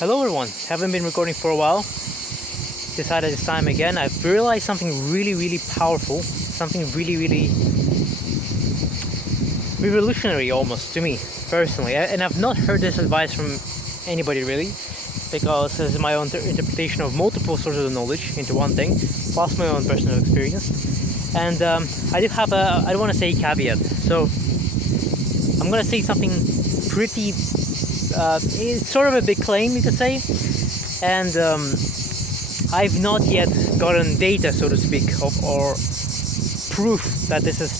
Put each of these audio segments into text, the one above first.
Hello everyone, haven't been recording for a while. Decided this time again. I've realized something really powerful, something really revolutionary almost to me personally. And I've not heard this advice from anybody really, because this is my own interpretation of multiple sources of knowledge into one thing, plus my own personal experience. And I do have I don't want to say caveat, so I'm gonna say something pretty. It's sort of a big claim, you could say, and I've not yet gotten data, so to speak, or proof that this is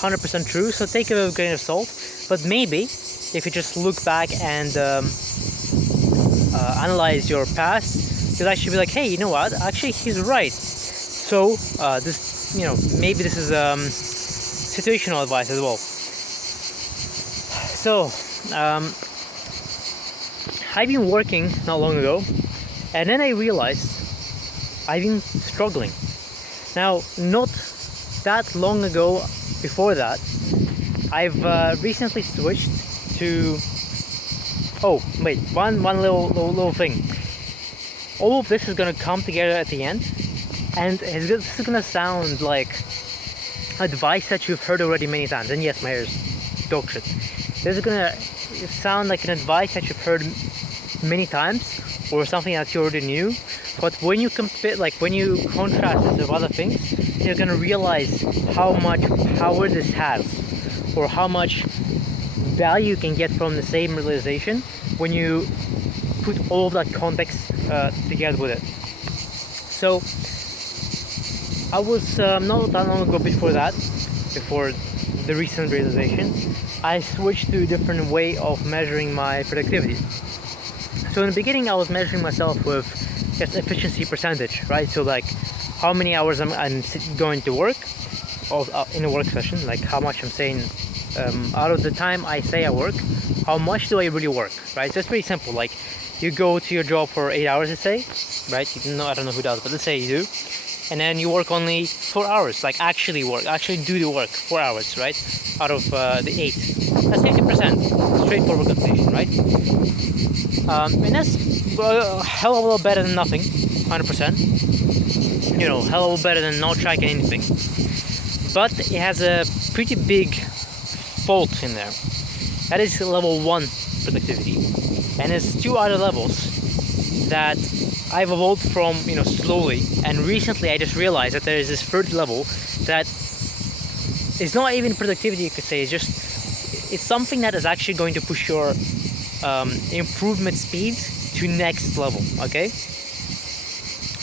100% true. So take it with a grain of salt. But maybe if you just look back and analyze your past, you'll actually be like, hey, you know what? Actually, he's right. So this, maybe this is situational advice as well. So. I've been working not long ago, and then I realized I've been struggling. Now, not that long ago before that, I've recently switched to... Oh, wait, one little thing. All of this is going to come together at the end, and this is going to sound like advice that you've heard already many times. And yes, my hair is dog shit. This is going to sound like an advice that you've heard many times, or something that you already knew, but when you compare, when you contrast this with other things, you're gonna realize how much power this has, or how much value you can get from the same realization when you put all of that context together with it. So I was not that long ago before the recent realization, I switched to a different way of measuring my productivity. So in the beginning, I was measuring myself with just efficiency percentage, right? So like how many hours I'm going to work in a work session, like how much I'm saying out of the time I say I work, how much do I really work, right? So it's pretty simple. Like you go to your job for 8 hours, let's say, right? I don't know who does, but let's say you do. And then you work only 4 hours, like actually do the work, 4 hours, right? Out of the 8. That's 50%, straightforward calculation, right? And that's a hell of a lot better than nothing, 100%. Hell of a lot better than not tracking anything. But it has a pretty big fault in there. That is level 1 productivity. And there's 2 other levels that I've evolved from, slowly. And recently I just realized that there is this third level that is not even productivity, you could say. It's something that is actually going to push your improvement speed to next level, okay?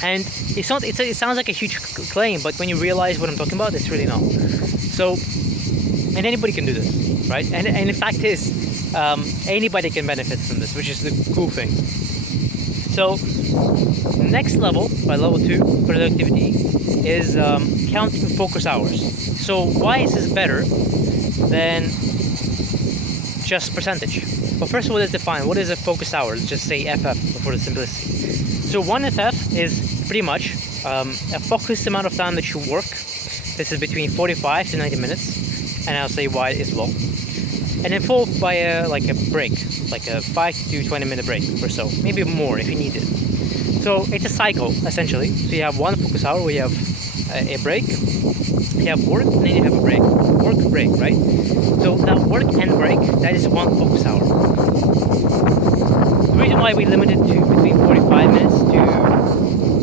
And it sounds like a huge claim, but when you realize what I'm talking about, it's really not. So, and anybody can do this, right? And the fact is, anybody can benefit from this, which is the cool thing. So, next level, by level 2 productivity, is counting focus hours. So why is this better than just percentage? Well, first of all, let's define what is a focus hour. Let's just say FF for the simplicity. So 1 FF is pretty much a focused amount of time that you work. This is between 45 to 90 minutes, and I'll say why as well. And then followed by a break, like a 5 to 20 minute break or so, maybe more if you need it. So it's a cycle essentially. So you have one focus hour where you have a break, you have work, and then you have a break. Work, break, right? So that work and break, that is one focus hour. The reason why we limited to between 45 minutes to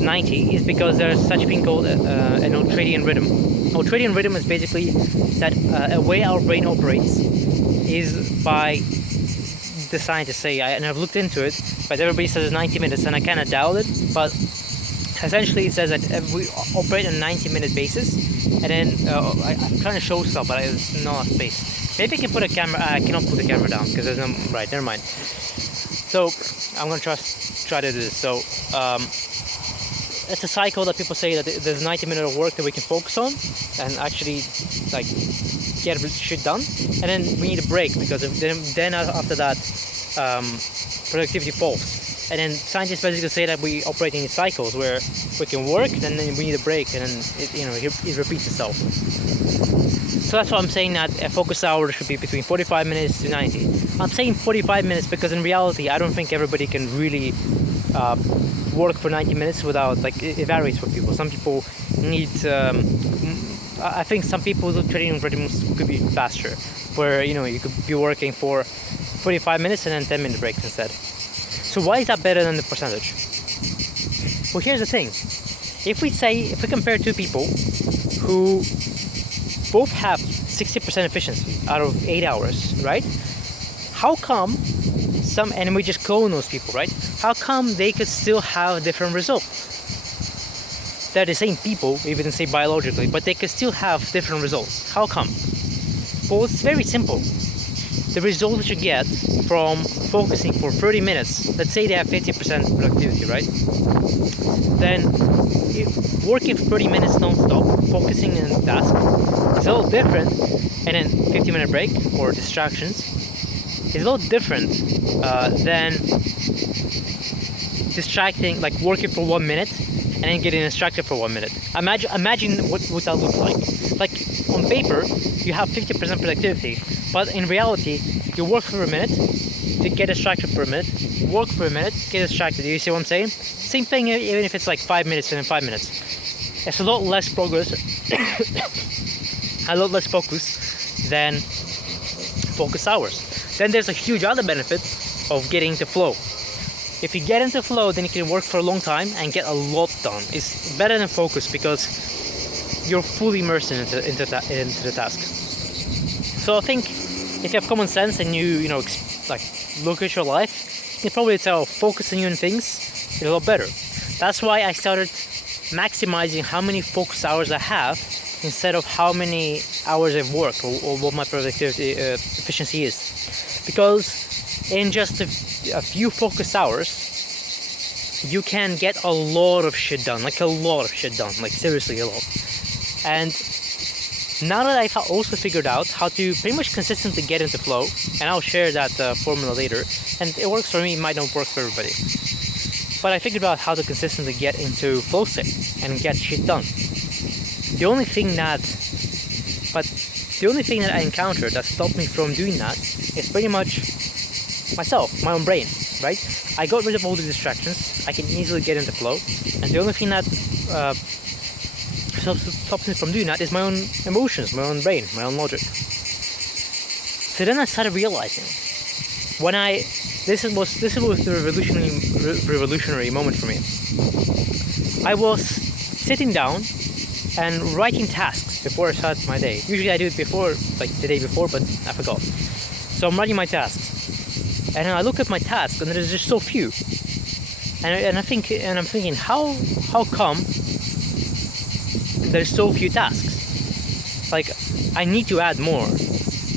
90 is because there's such thing called an ultradian rhythm. Ultradian rhythm is basically that a way our brain operates is by the scientists say, and I've looked into it, but everybody says 90 minutes, and I kind of doubt it, but essentially it says that we operate on a 90-minute basis, and then I'm trying to show stuff, but there's not enough space. Maybe I can put a camera. I cannot put the camera down because there's no. Right, never mind. So I'm gonna try to do this. So it's a cycle that people say that there's 90 minutes of work that we can focus on and actually get shit done, and then we need a break because then after that productivity falls. And then scientists basically say that we operate in cycles where we can work, and then we need a break, and then it repeats itself. So that's why I'm saying that a focus hour should be between 45 minutes to 90. I'm saying 45 minutes because in reality, I don't think everybody can really work for 90 minutes without, like, it varies for people. Some people need, I think some people's training rhythms could be faster, where, you know, you could be working for 45 minutes and then 10-minute breaks instead. So why is that better than the percentage? Well, here's the thing. If we compare two people who both have 60% efficiency out of 8 hours, right? How come and we just clone those people, right? How come they could still have different results? They're the same people, even say biologically, but they could still have different results. How come? Well, it's very simple. The result that you get from focusing for 30 minutes, let's say they have 50% productivity, right? Then working for 30 minutes non-stop, focusing on the task, is a little different, and then 50-minute break or distractions is a little different than distracting, like working for 1 minute and then getting distracted for 1 minute. Imagine what that looks like. Like on paper, you have 50% productivity, but in reality, you work for a minute, to get distracted for a minute, work for a minute, get distracted. Do you see what I'm saying? Same thing even if it's like 5 minutes and then 5 minutes. It's a lot less progress, a lot less focus than focus hours. Then there's a huge other benefit of getting into flow. If you get into flow, then you can work for a long time and get a lot done. It's better than focus because you're fully immersed into the task. So I think if you have common sense and you know, like look at your life, you can probably tell focusing on things is a lot better. That's why I started maximizing how many focus hours I have instead of how many hours I've worked or what my productivity efficiency is. Because in just a few focus hours, you can get a lot of shit done, like seriously a lot. And now that I've also figured out how to pretty much consistently get into flow, and I'll share that formula later, and it works for me, it might not work for everybody. But I figured out how to consistently get into flow state and get shit done. The only thing that I encountered that stopped me from doing that is pretty much myself, my own brain, right? I got rid of all the distractions, I can easily get into flow, and the only thing that stops me from doing that is my own emotions, my own brain, my own logic. So then I started realizing, this was the revolutionary moment for me. I was sitting down and writing tasks before I start my day. Usually I do it before, like the day before, but I forgot. So I'm writing my tasks, and I look at my tasks, and there's just so few. And I'm thinking, how come there's so few tasks? Like, I need to add more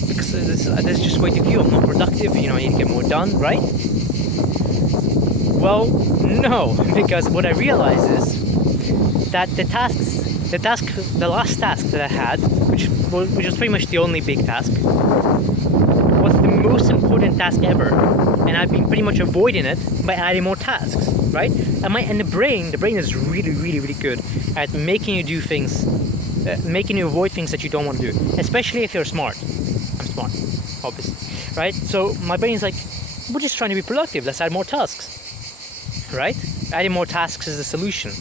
because there's just way too few. I'm not productive. You know, I need to get more done, right? Well, no, because what I realized is that the last task that I had, which was pretty much the only big task, was the most important task ever, and I've been pretty much avoiding it by adding more tasks, right? And the brain is really, really, really good at making you do things, making you avoid things that you don't want to do, especially if you're smart. I'm smart, obviously, right? So my brain is like, we're just trying to be productive, let's add more tasks, right? Adding more tasks is the solution.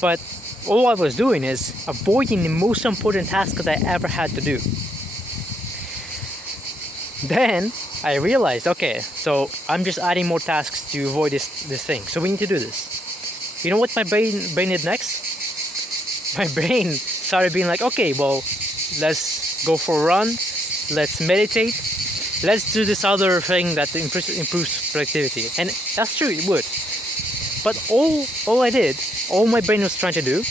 But all I was doing is avoiding the most important task that I ever had to do. Then I realized, okay, so I'm just adding more tasks to avoid this thing. So we need to do this. You know what my brain did next? My brain started being like, okay, well, let's go for a run, let's meditate, let's do this other thing that improves productivity. And that's true, it would. But all my brain was trying to do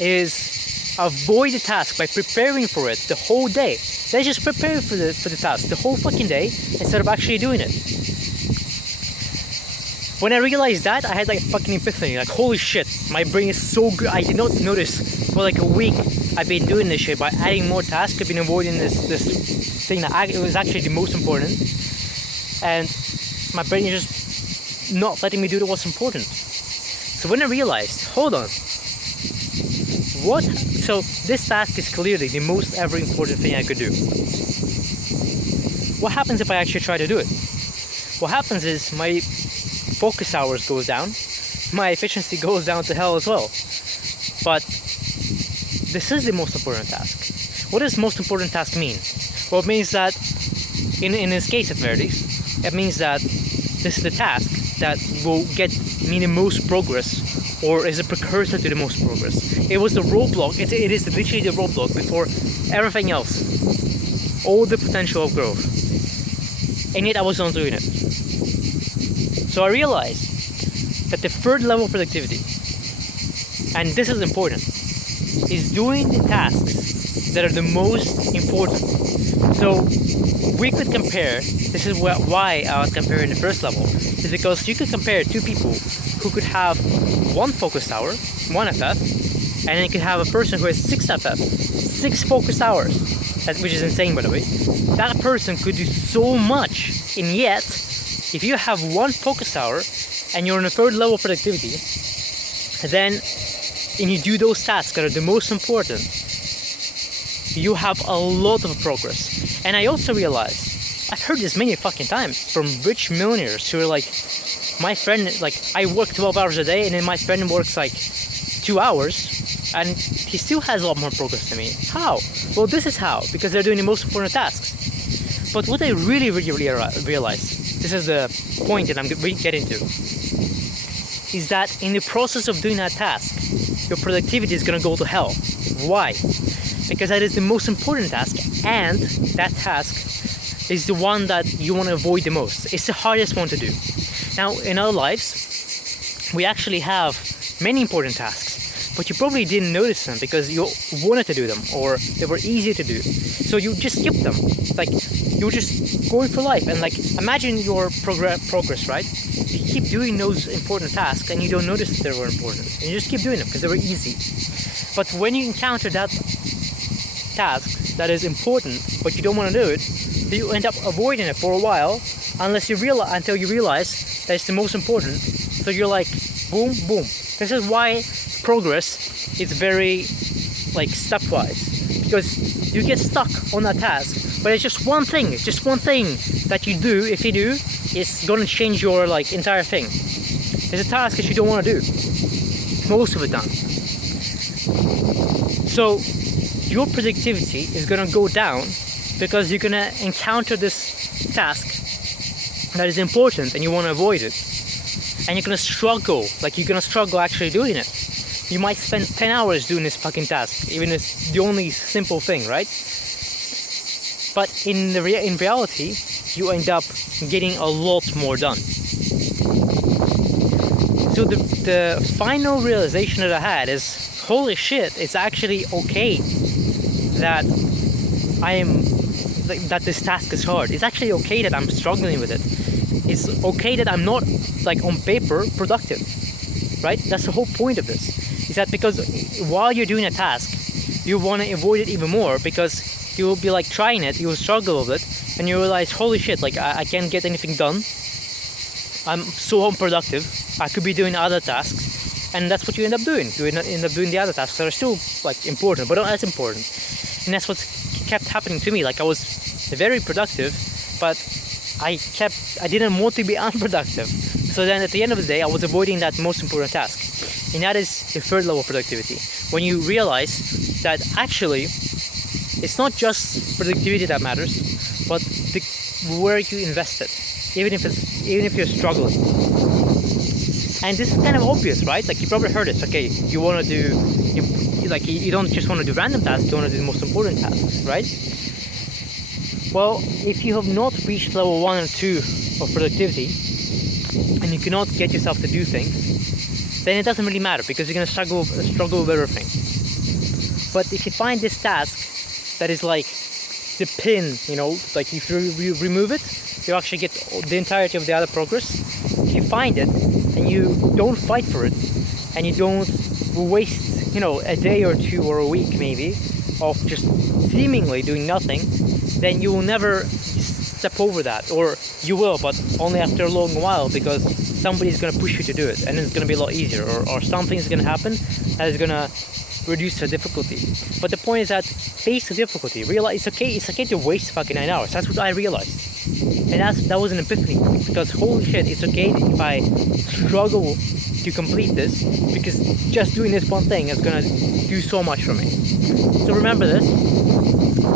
is avoid the task by preparing for it the whole day. They just prepare for the task the whole fucking day instead of actually doing it. When I realized that, I had like a fucking epiphany, like holy shit, my brain is so good. I did not notice for like a week I've been doing this shit by adding more tasks. I've been avoiding this thing that it was actually the most important, and my brain is just not letting me do what's important. So when I realized, hold on, So this task is clearly the most ever important thing I could do. What happens if I actually try to do it? What happens is my focus hours goes down, my efficiency goes down to hell as well. But this is the most important task. What does most important task mean? Well, it means that, in this case at very least, it means that this is the task that will get me the most progress, or is a precursor to the most progress. It was the roadblock, it is literally the roadblock before everything else, all the potential of growth. And yet I was not doing it. So I realized that the third level of productivity, and this is important, is doing the tasks that are the most important. So we could compare, this is why I was comparing the first level, is because you could compare two people who could have one focus hour, 1 FF, and then you could have a person who has 6 FF, 6 focus hours, which is insane by the way. That person could do so much, and yet, if you have 1 focus hour and you're on a third level of productivity, then and you do those tasks that are the most important, you have a lot of progress. And I also realized, I've heard this many fucking times from rich millionaires who are like, my friend, like, I work 12 hours a day and then my friend works like 2 hours and he still has a lot more progress than me. How? Well, this is how, because they're doing the most important tasks. But what I really realized, this is the point that I'm getting to, is that in the process of doing that task, your productivity is going to go to hell. Why? Because that is the most important task, and that task is the one that you want to avoid the most. It's the hardest one to do. Now, in our lives, we actually have many important tasks, but you probably didn't notice them because you wanted to do them, or they were easy to do. So you just skip them. Like, you're just going for life. And like, imagine your progress, right? You keep doing those important tasks and you don't notice that they were important. And you just keep doing them because they were easy. But when you encounter that task that is important, but you don't want to do it, you end up avoiding it for a while until you realize that it's the most important. So you're like, boom, boom. This is why progress is very like stepwise, because you get stuck on that task, but it's just one thing that you do. If you do, it's gonna change your like entire thing. It's a task that you don't want to do most of the time. So your productivity is gonna go down because you're gonna encounter this task that is important and you want to avoid it, and you're gonna struggle actually doing it. You might spend 10 hours doing this fucking task, even if it's the only simple thing, right? But in reality, you end up getting a lot more done. So the final realization that I had is, holy shit, it's actually okay that that this task is hard. It's actually okay that I'm struggling with it. It's okay that I'm not, like, on paper productive, right? That's the whole point of this. Is that because while you're doing a task, you want to avoid it even more, because you will be like trying it, you will struggle with it, and you realize, holy shit, like I can't get anything done. I'm so unproductive. I could be doing other tasks, and that's what you end up doing. You end up doing the other tasks that are still like important, but not as important. And that's what kept happening to me. Like, I was very productive, but I didn't want to be unproductive. So then at the end of the day, I was avoiding that most important task. And that is the third level of productivity. When you realize that actually, it's not just productivity that matters, but where you invest it, even if you're struggling. And this is kind of obvious, right? Like, you probably heard it. Okay, you want to do, you don't just want to do random tasks, you want to do the most important tasks, right? Well, if you have not reached level 1 and 2 of productivity, and you cannot get yourself to do things, then it doesn't really matter, because you're going to struggle with everything. But if you find this task that is like the pin, like if you remove it, you actually get the entirety of the other progress. If you find it and you don't fight for it, and you don't waste, a day or two or a week maybe of just seemingly doing nothing, then you will never step over that. Or you will, but only after a long while, because somebody's going to push you to do it, and it's going to be a lot easier, or something is going to happen that is going to reduce the difficulty. But the point is that face the difficulty. Realize it's okay to waste fucking 9 hours. That's what I realized. And that was an epiphany for me, because holy shit, it's okay if I struggle to complete this, because just doing this one thing is gonna do so much for me. So remember this.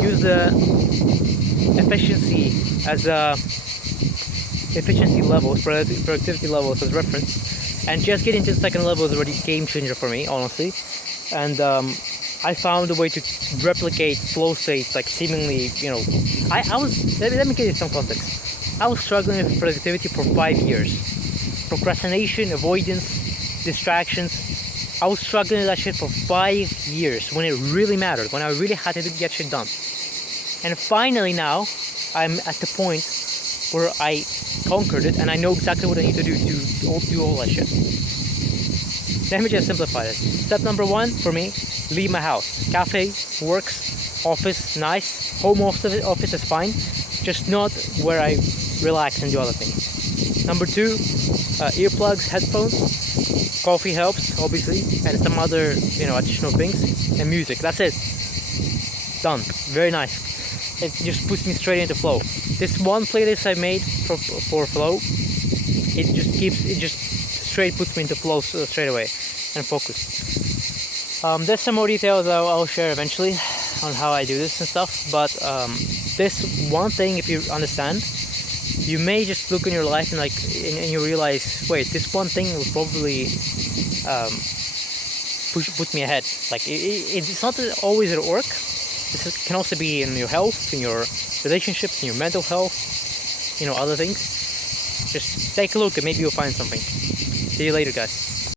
Use the efficiency levels, productivity levels as reference, and just getting to the second level is already a game changer for me, honestly. And I found a way to replicate flow states, like seemingly, I was, let me give you some context. I was struggling with productivity for 5 years. Procrastination, avoidance, distractions. I was struggling with that shit for 5 years when it really mattered, when I really had to get shit done. And finally now, I'm at the point where I conquered it and I know exactly what I need to do to do all that shit. Let me just simplify this. Step number 1 for me, leave my house. Cafe works, office nice, home office is fine, just not where I relax and do other things. Number 2, earplugs, headphones, coffee helps obviously, and some other additional things, and music. That's it. Done. Very nice. It just puts me straight into flow. This one playlist I made for flow, it just straight puts me into flow straight away and focus. There's some more details I'll share eventually on how I do this and stuff, but this one thing, if you understand, you may just look in your life and you realize, wait, this one thing will probably put me ahead. Like it's not always at work. This can also be in your health, in your relationships, in your mental health, other things. Just take a look and maybe you'll find something. See you later, guys.